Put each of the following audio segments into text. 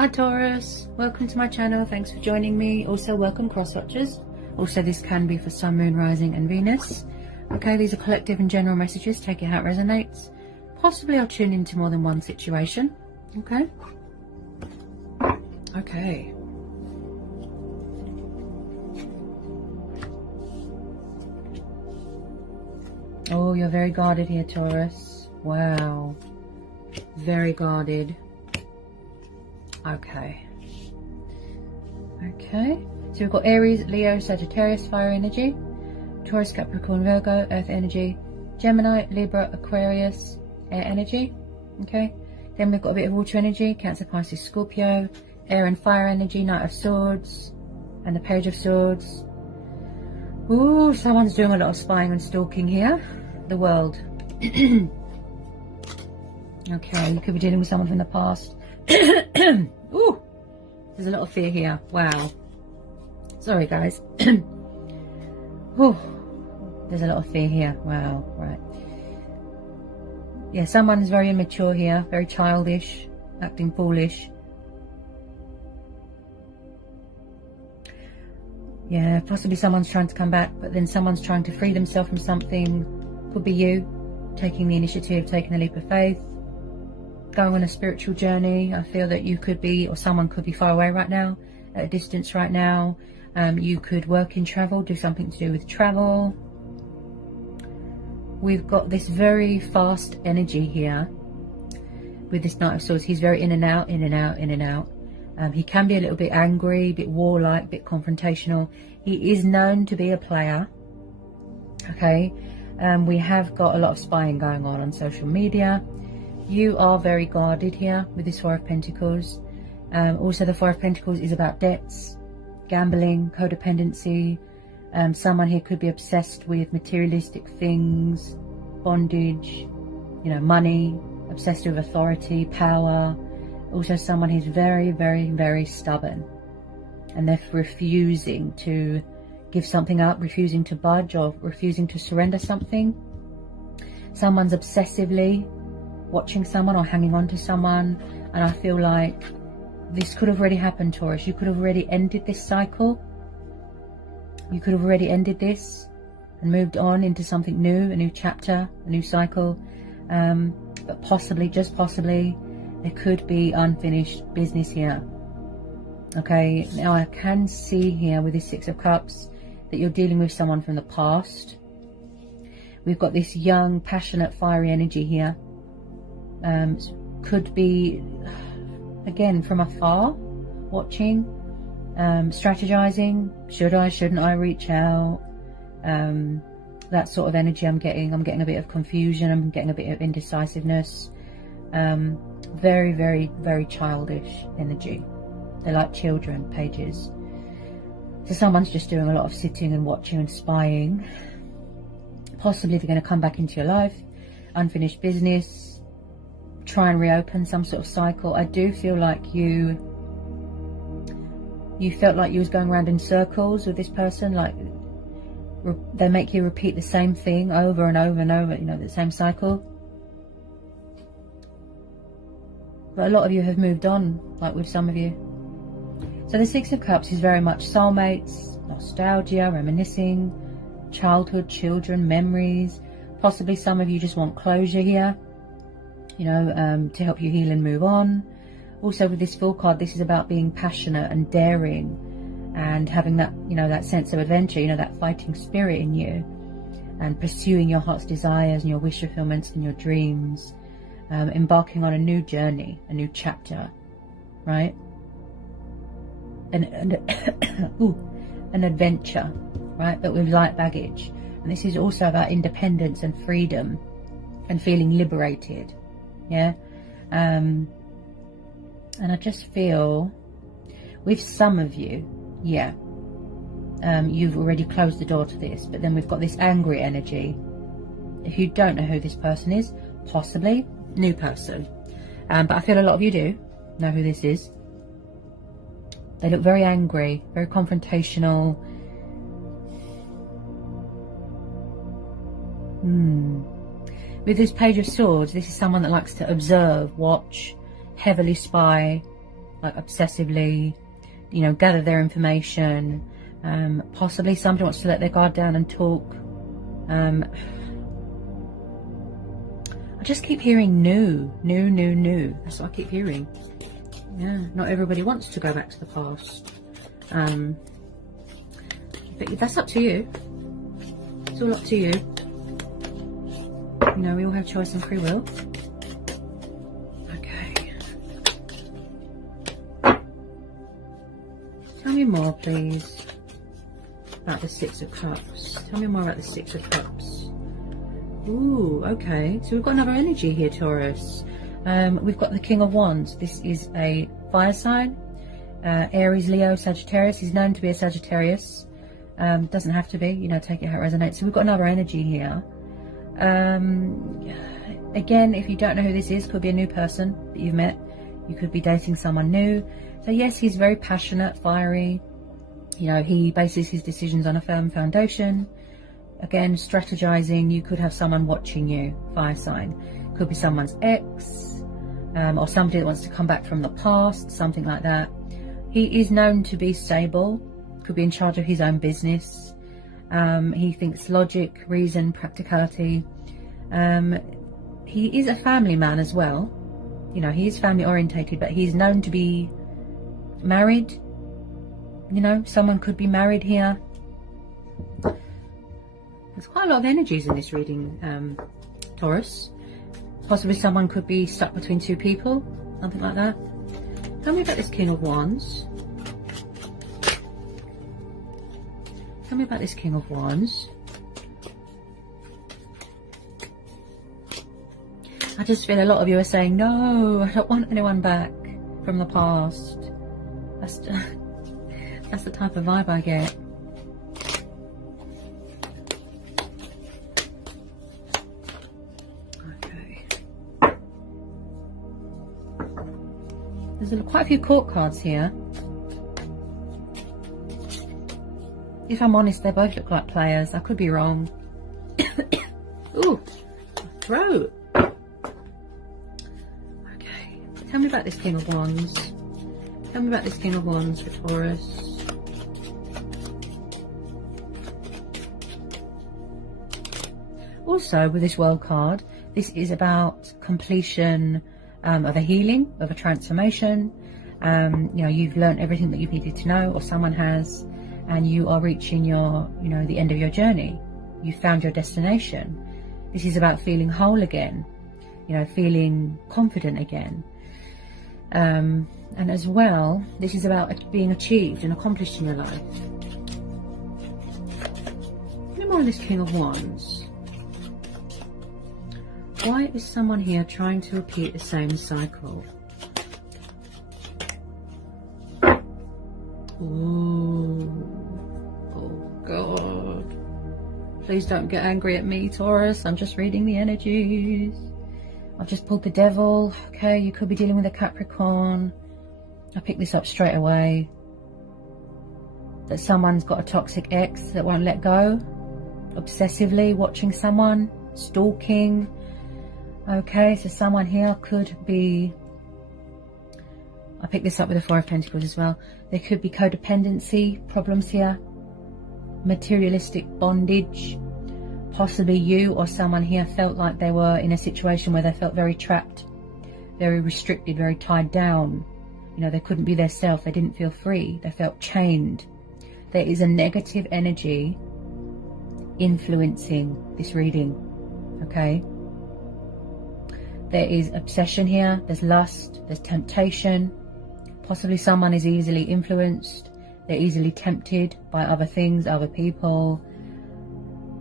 Hi Taurus, welcome to my channel. Thanks for joining me. Also welcome cross watchers. Also this can be for Sun, Moon, Rising and Venus. Okay, these are collective and general messages. Take it how it resonates. Possibly I'll tune into more than one situation. Okay. Okay. Oh, you're very guarded here, Taurus. Wow. Very guarded. Okay. Okay. So we've got Aries, Leo, Sagittarius, fire energy. Taurus, Capricorn, Virgo, earth energy. Gemini, Libra, Aquarius, air energy. Okay. Then we've got a bit of water energy. Cancer, Pisces, Scorpio. Air and fire energy. Knight of Swords. And the Page of Swords. Ooh, someone's doing a lot of spying and stalking here. The world. Okay, you could be dealing with someone from the past. Ooh, there's a lot of fear here. Wow. Sorry, guys. Ooh, there's a lot of fear here. Wow, right. Yeah, someone's very immature here, very childish, acting foolish. Yeah, possibly someone's trying to come back, but then someone's trying to free themselves from something. Could be you, taking the initiative, taking the leap of faith. Going on a spiritual journey. I feel that you could be, or someone could be far away right now, at a distance right now. You could work in travel, do something to do with travel. We've got this very fast energy here with this Knight of Swords. He's very in and out, in and out, in and out. He can be a little bit angry, a bit warlike, a bit confrontational. He is known to be a player. Okay, we have got a lot of spying going on social media. You are very guarded here with this Four of Pentacles. Also, the Four of Pentacles is about debts, gambling, codependency. Someone here could be obsessed with materialistic things, bondage, you know, money, obsessed with authority, power. Also, someone who's very, very, very stubborn. And they're refusing to give something up, refusing to budge, or refusing to surrender something. Someone's obsessively watching someone or hanging on to someone, and I feel like this could have already happened, Taurus. You could have already ended this cycle. You could have already ended this and moved on into something new, a new chapter, a new cycle. But possibly, just possibly, there could be unfinished business here. Okay, now I can see here with this Six of Cups that you're dealing with someone from the past. We've got this young, passionate, fiery energy here. Could be, again, from afar, watching, strategizing. Should I, shouldn't I reach out? That sort of energy I'm getting. I'm getting a bit of confusion. I'm getting a bit of indecisiveness. Very, very, very childish energy. They're like children, pages. So someone's just doing a lot of sitting and watching and spying. Possibly they're going to come back into your life. Unfinished business. Try and reopen some sort of cycle. I do feel like you felt like you was going around in circles with this person, like they make you repeat the same thing over and over and over, you know, the same cycle. But a lot of you have moved on, like with some of you. So the Six of Cups is very much soulmates, nostalgia, reminiscing, childhood, children, memories. Possibly some of you just want closure here, you know, to help you heal and move on. Also with this Fool card, this is about being passionate and daring and having that, you know, that sense of adventure, you know, that fighting spirit in you, and pursuing your heart's desires and your wish fulfillments and your dreams, embarking on a new journey, a new chapter, right? An adventure, right? But with light baggage. And this is also about independence and freedom and feeling liberated. Yeah. And I just feel with some of you, yeah, you've already closed the door to this, but then we've got this angry energy. If you don't know who this person is, possibly new person, but I feel a lot of you do know who this is. They look very angry, very confrontational. With this Page of Swords, this is someone that likes to observe, watch, heavily spy, like obsessively, you know, gather their information. Possibly somebody wants to let their guard down and talk. I just keep hearing new. That's what I keep hearing. Yeah, not everybody wants to go back to the past. But that's up to you. It's all up to you. You know, we all have choice and free will. Okay. Tell me more, please, about the Six of Cups. Tell me more about the Six of Cups. Ooh, okay. So we've got another energy here, Taurus. We've got the King of Wands. This is a fire sign. Aries, Leo, Sagittarius. He's known to be a Sagittarius. Doesn't have to be, you know, take it how it resonates. So we've got another energy here. Again, if you don't know who this is, could be a new person that you've met. You could be dating someone new. So yes, he's very passionate, fiery. You know, he bases his decisions on a firm foundation. Again, strategizing. You could have someone watching you, fire sign. Could be someone's ex, or somebody that wants to come back from the past, something like that. He is known to be stable, could be in charge of his own business. He thinks logic, reason, practicality. He is a family man as well. You know, he is family orientated, but he's known to be married. You know, someone could be married here. There's quite a lot of energies in this reading, Taurus. Possibly someone could be stuck between two people, something like that. Tell me about this King of Wands. Tell me about this King of Wands. I just feel a lot of you are saying, no, I don't want anyone back from the past. That's the type of vibe I get. Okay. There's quite a few court cards here. If I'm honest, they both look like players. I could be wrong. Ooh, throat. Okay. Tell me about this King of Wands. Tell me about this King of Wands for Taurus. Also, with this World card, this is about completion of a healing, of a transformation. You know, you've learned everything that you've needed to know, or someone has, and you are reaching your, you know, the end of your journey. You found your destination. This is about feeling whole again, you know, feeling confident again. And as well, this is about being achieved and accomplished in your life. No more of this King of Wands. Why is someone here trying to repeat the same cycle? Ooh. Oh God. Please don't get angry at me, Taurus. I'm just reading the energies. I've just pulled the Devil. Okay, you could be dealing with a Capricorn. I picked this up straight away. That someone's got a toxic ex that won't let go. Obsessively watching someone. Stalking. Okay, so someone here could be... I picked this up with the Four of Pentacles as well. There could be codependency problems here. Materialistic bondage. Possibly you or someone here felt like they were in a situation where they felt very trapped, very restricted, very tied down. You know, they couldn't be their self. They didn't feel free. They felt chained. There is a negative energy influencing this reading. Okay? There is obsession here. There's lust. There's temptation. Possibly someone is easily influenced. They're easily tempted by other things, other people.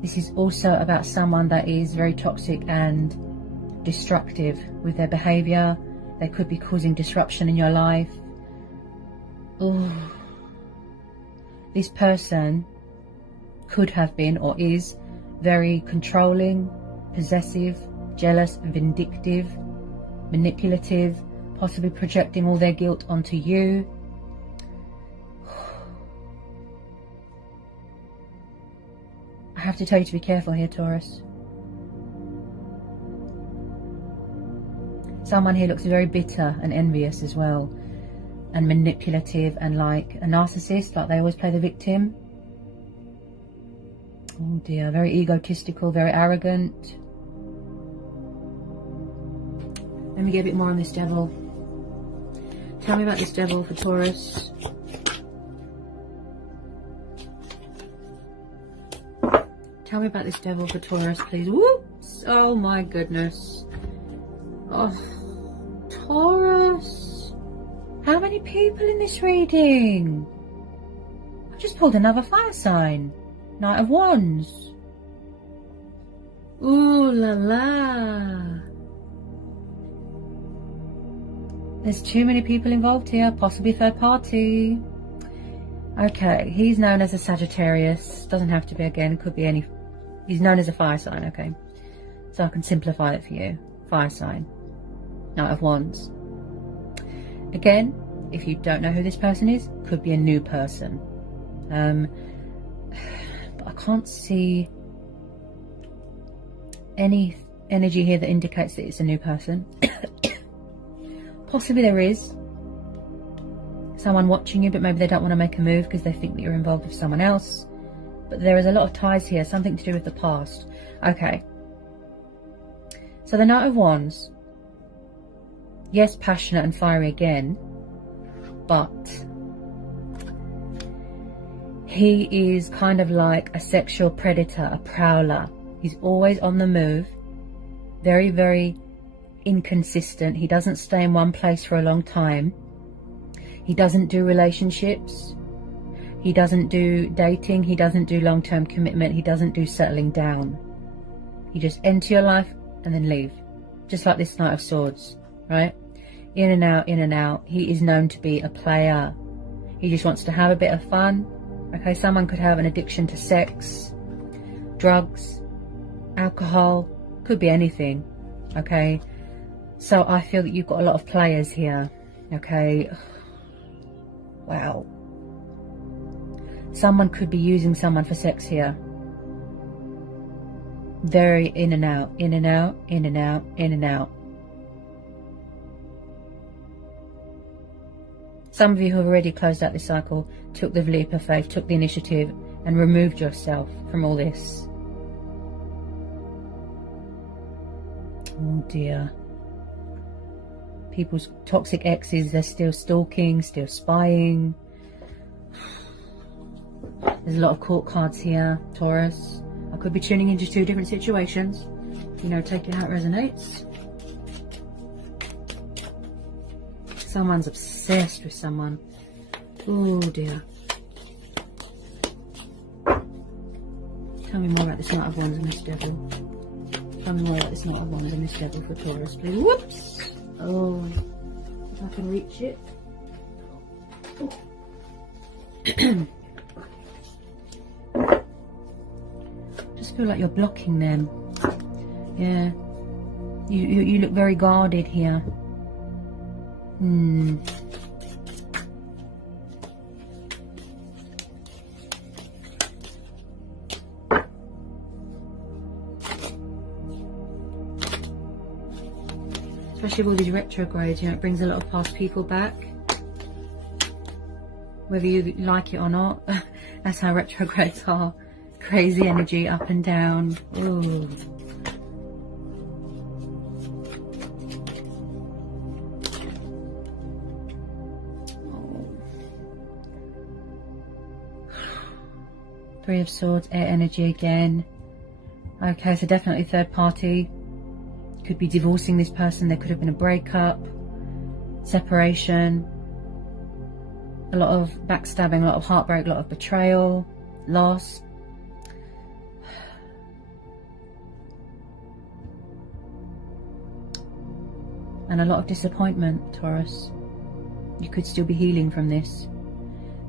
This is also about someone that is very toxic and destructive with their behavior. They could be causing disruption in your life. Ooh. This person could have been or is very controlling, possessive, jealous, vindictive, manipulative, possibly projecting all their guilt onto you. I have to tell you to be careful here, Taurus. Someone here looks very bitter and envious as well. and manipulative and like a narcissist, like they always play the victim. Oh dear, very egotistical, very arrogant. Let me get a bit more on this devil. Tell me about this devil for Taurus. Tell me about this devil for Taurus, please. Whoops! Oh my goodness. Oh, Taurus. How many people in this reading? I just pulled another fire sign. Knight of Wands. Ooh la la. There's too many people involved here, possibly third party. Okay, he's known as a Sagittarius. Doesn't have to be, again, could be any. He's known as a fire sign, okay. So I can simplify it for you. Fire sign. Knight of Wands. Again, if you don't know who this person is, could be a new person. But I can't see any energy here that indicates that it's a new person. Possibly there is someone watching you, but maybe they don't want to make a move because they think that you're involved with someone else. But there is a lot of ties here, something to do with the past. Okay. So the Knight of Wands. Yes, passionate and fiery again. But he is kind of like a sexual predator, a prowler. He's always on the move. Very, very inconsistent. He doesn't stay in one place for a long time. He doesn't do relationships. He doesn't do dating. He doesn't do long-term commitment. He doesn't do settling down. He just enter your life and then leave. Just like this Knight of Swords, right? In and out, in and out. He is known to be a player. He just wants to have a bit of fun. Okay, someone could have an addiction to sex, drugs, alcohol. Could be anything, okay? So I feel that you've got a lot of players here, okay? Wow. Someone could be using someone for sex here. Very in and out, in and out, in and out, in and out. Some of you who have already closed out this cycle took the leap of faith, took the initiative and removed yourself from all this. Oh dear. People's toxic exes, they're still stalking, still spying. There's a lot of court cards here, Taurus. I could be tuning into two different situations. You know, take it how it resonates. Someone's obsessed with someone. Oh dear. Tell me more about this Knight of Wands and this Devil. Tell me more about this Knight of Wands and this Devil for Taurus, please. Whoops! Oh, if I can reach it. Just feel like you're blocking them. Yeah. You look very guarded here. Especially with all these retrogrades, you know, it brings a lot of past people back. Whether you like it or not, that's how retrogrades are. Crazy energy, up and down. Ooh. Three of Swords, air energy again. Okay, so definitely third party. Could be divorcing this person. There could have been a breakup, separation, a lot of backstabbing, a lot of heartbreak, a lot of betrayal, loss. And a lot of disappointment, Taurus. You could still be healing from this.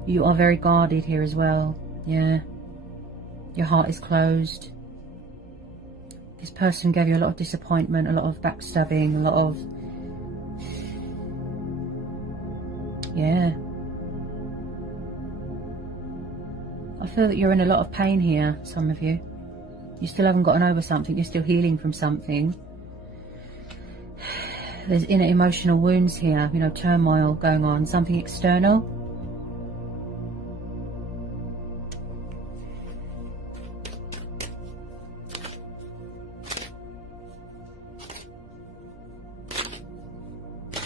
You are very guarded here as well. Yeah. Your heart is closed. This person gave you a lot of disappointment, a lot of backstabbing, a lot of... Yeah. I feel that you're in a lot of pain here, some of you. You still haven't gotten over something. You're still healing from something. There's inner emotional wounds here, you know, turmoil going on, something external.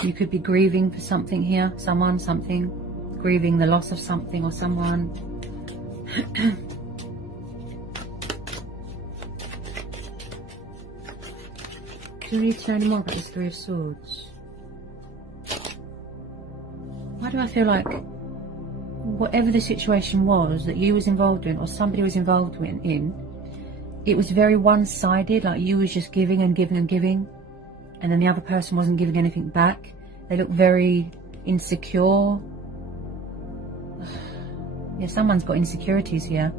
You could be grieving for something here, someone, something, grieving the loss of something or someone. Do you need to know any more about this Three of Swords? Why do I feel like whatever the situation was that you was involved in or somebody was involved in, it was very one-sided, like you was just giving and giving and giving, and then the other person wasn't giving anything back. They look very insecure. Yeah, someone's got insecurities here.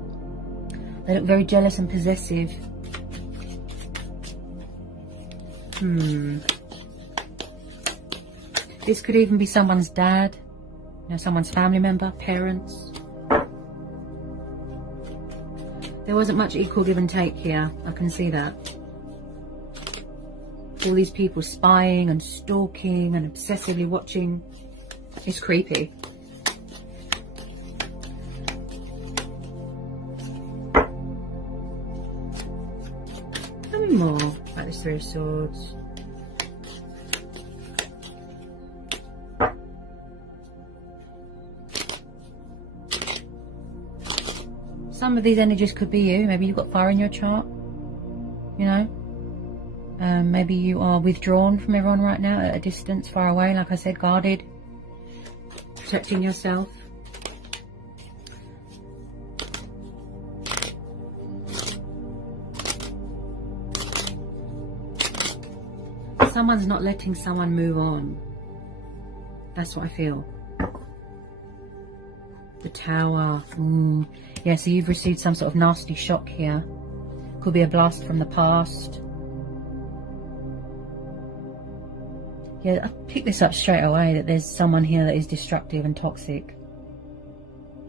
They look very jealous and possessive. This could even be someone's dad, you know, someone's family member, parents. There wasn't much equal give and take here. I can see that. All these people spying and stalking and obsessively watching. It's creepy. Tell me more about this Three of Swords. Some of these energies could be you. Maybe you've got fire in your chart, you know. Maybe you are withdrawn from everyone right now, at a distance, far away, like I said, guarded, protecting yourself. Someone's not letting someone move on. That's what I feel. The Tower. Yeah, so you've received some sort of nasty shock here. Could be a blast from the past. Yeah, I picked this up straight away, that there's someone here that is destructive and toxic.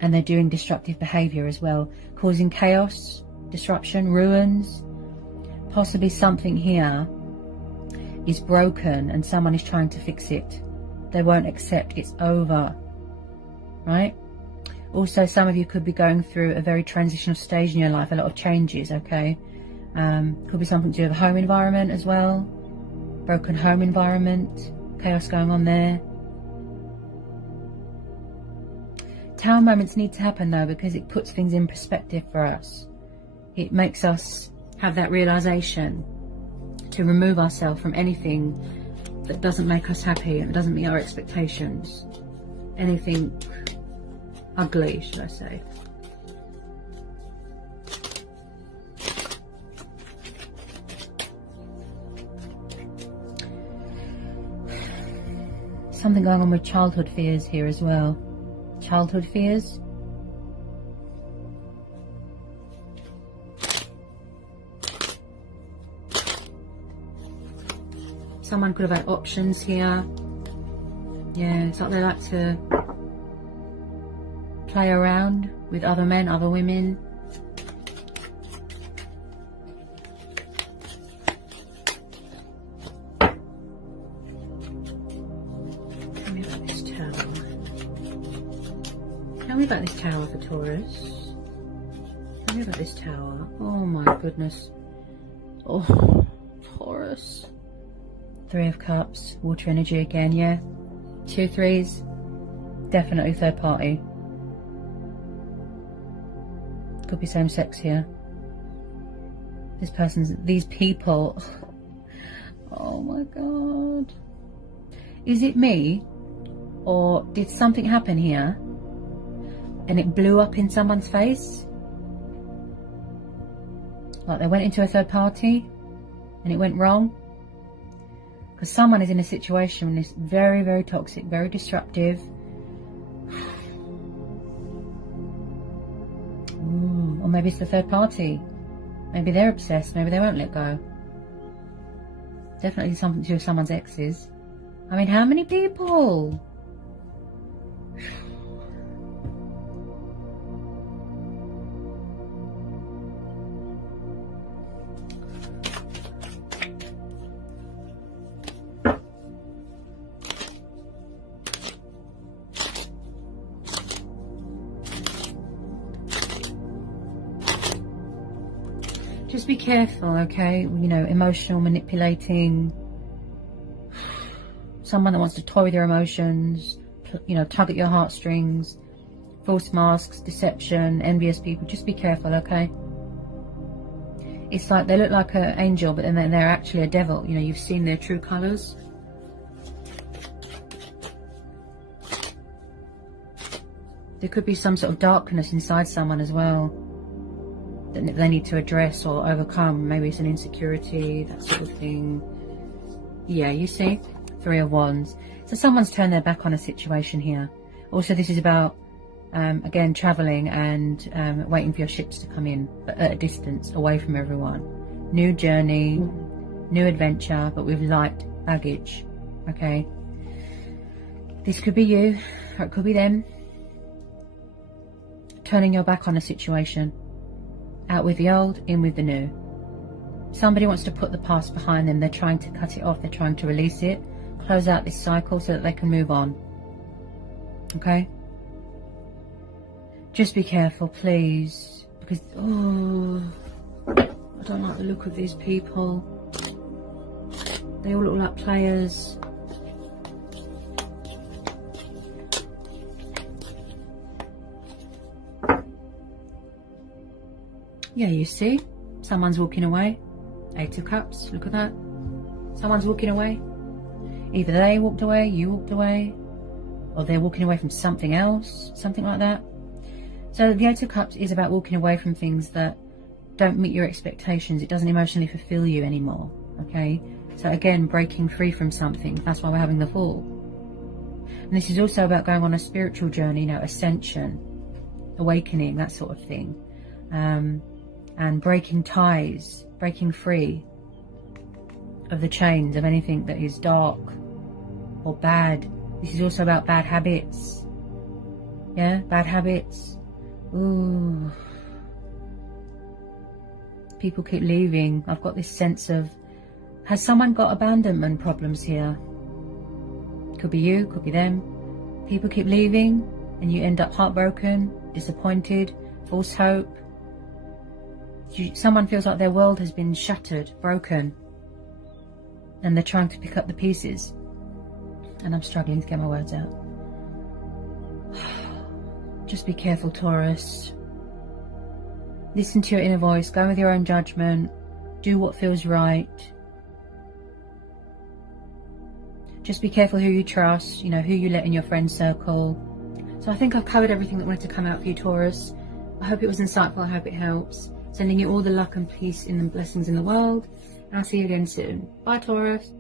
And they're doing destructive behaviour as well. Causing chaos, disruption, ruins. Possibly something here is broken and someone is trying to fix it. They won't accept it's over. Right? Also, some of you could be going through a very transitional stage in your life. A lot of changes, okay? Could be something to do with a home environment as well. Broken home environment, chaos going on there. Tower moments need to happen though, because it puts things in perspective for us. It makes us have that realization to remove ourselves from anything that doesn't make us happy and doesn't meet our expectations. Anything ugly, should I say. Something going on with childhood fears here as well. Childhood fears. Someone could have had options here. Yeah, it's like they like to play around with other men, other women. Tell me about this tower for Taurus. Tell me about this tower. Oh my goodness. Oh, Taurus. Three of Cups, water energy again, yeah. 2 3s. Definitely third party. Could be same sex here. These people. Oh my god. Is it me? Or did something happen here and it blew up in someone's face? Like they went into a third party and it went wrong? Because someone is in a situation that's very, very toxic, very disruptive. Or maybe it's the third party. Maybe they're obsessed, maybe they won't let go. Definitely something to do with someone's exes. I mean, how many people? Just be careful, okay? You know, emotional, manipulating, someone that wants to toy with your emotions, you know, tug at your heartstrings, false masks, deception, envious people. Just be careful, okay? It's like they look like an angel, but then they're actually a devil. You know, you've seen their true colours. There could be some sort of darkness inside someone as well that they need to address or overcome. Maybe it's an insecurity, that sort of thing. Yeah, you see? 3 of Wands. So someone's turned their back on a situation here. Also, this is about, again, travelling and waiting for your ships to come in, but at a distance, away from everyone. New journey, new adventure, but with light baggage, okay? This could be you, or it could be them. Turning your back on a situation. Out with the old, in with the new. Somebody wants to put the past behind them. They're trying to cut it off. They're trying to release it. Close out this cycle so that they can move on. Okay? Just be careful, please. Because, oh, I don't like the look of these people. They all look like players. Yeah, you see? Someone's walking away. 8 of Cups, look at that. Someone's walking away. Either they walked away, you walked away, or they're walking away from something else, something like that. So the 8 of Cups is about walking away from things that don't meet your expectations. It doesn't emotionally fulfill you anymore, okay? So again, breaking free from something. That's why we're having the Fool. And this is also about going on a spiritual journey, you know, ascension, awakening, that sort of thing. And breaking ties, breaking free of the chains of anything that is dark or bad. This is also about bad habits. Yeah, bad habits. Ooh. People keep leaving. I've got this sense of, has someone got abandonment problems here? Could be you, could be them. People keep leaving and you end up heartbroken, disappointed, false hope. Someone feels like their world has been shattered, broken, and they're trying to pick up the pieces. And I'm struggling to get my words out. Just be careful, Taurus. Listen to your inner voice. Go with your own judgment. Do what feels right. Just be careful who you trust, you know, who you let in your friend circle. So I think I've covered everything that wanted to come out for you, Taurus. I hope it was insightful. I hope it helps. Sending you all the luck and peace and the blessings in the world. And I'll see you again soon. Bye, Taurus.